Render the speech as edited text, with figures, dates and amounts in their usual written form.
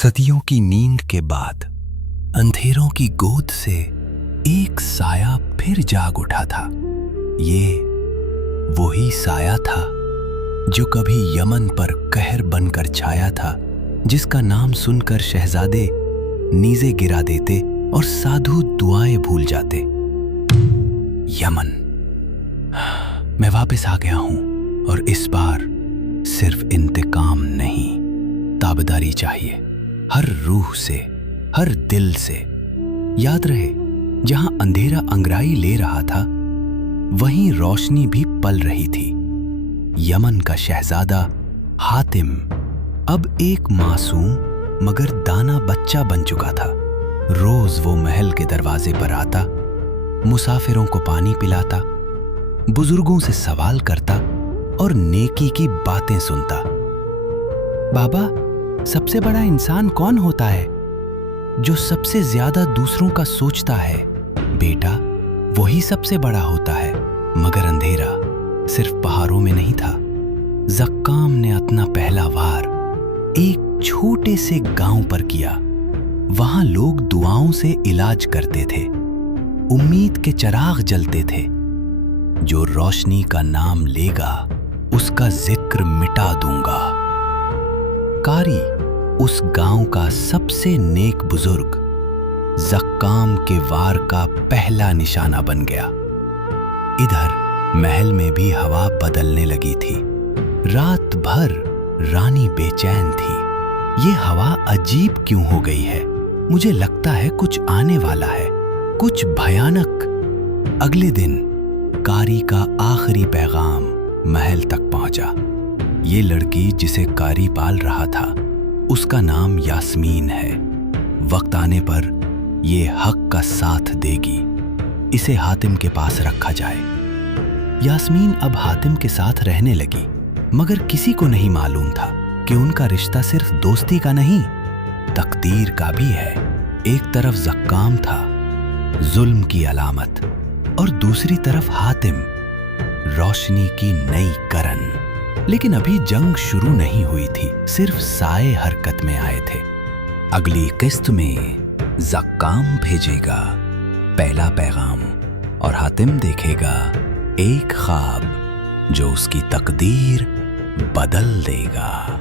सदियों की नींद के बाद अंधेरों की गोद से एक साया फिर जाग उठा था। ये वही साया था जो कभी यमन पर कहर बनकर छाया था, जिसका नाम सुनकर शहजादे नीज़े गिरा देते और साधु दुआएं भूल जाते। यमन। मैं वापस आ गया हूं और इस बार सिर्फ इंतकाम नहीं, ताबेदारी चाहिए, हर रूह से, हर दिल से। याद रहे, जहां अंधेरा अंगड़ाई ले रहा था वहीं रोशनी भी पल रही थी। यमन का शहजादा हातिम अब एक मासूम मगर दाना बच्चा बन चुका था। रोज वो महल के दरवाजे पर आता, मुसाफिरों को पानी पिलाता, बुजुर्गों से सवाल करता और नेकी की बातें सुनता। बाबा, सबसे बड़ा इंसान कौन होता है? जो सबसे ज्यादा दूसरों का सोचता है। बेटा, वही सबसे बड़ा होता है। मगर अंधेरा सिर्फ पहाड़ों में नहीं था। ज़क्काम ने अपना पहला वार एक छोटे से गांव पर किया। वहां लोग दुआओं से इलाज करते थे, उम्मीद के चिराग जलते थे। जो रोशनी का नाम लेगा उसका जिक्र मिटा दूंगा। कारी, उस गांव का सबसे नेक बुजुर्ग, ज़क्काम के वार का पहला निशाना बन गया। इधर महल में भी हवा बदलने लगी थी। रात भर रानी बेचैन थी। ये हवा अजीब क्यों हो गई है? मुझे लगता है कुछ आने वाला है, कुछ भयानक। अगले दिन कारी का आखिरी पैगाम महल तक पहुंचा। ये लड़की जिसे कारी पाल रहा था, उसका नाम यास्मीन है। वक्त आने पर ये हक का साथ देगी। इसे हातिम के पास रखा जाए। यास्मीन अब हातिम के साथ रहने लगी, मगर किसी को नहीं मालूम था कि उनका रिश्ता सिर्फ दोस्ती का नहीं, तकदीर का भी है। एक तरफ ज़क्काम था, जुल्म की अलामत, और दूसरी तरफ हातिम, रोशनी की नई करन। लेकिन अभी जंग शुरू नहीं हुई थी, सिर्फ साए हरकत में आए थे। अगली किस्त में ज़क्काम भेजेगा पहला पैगाम और हातिम देखेगा एक ख्वाब जो उसकी तकदीर बदल देगा।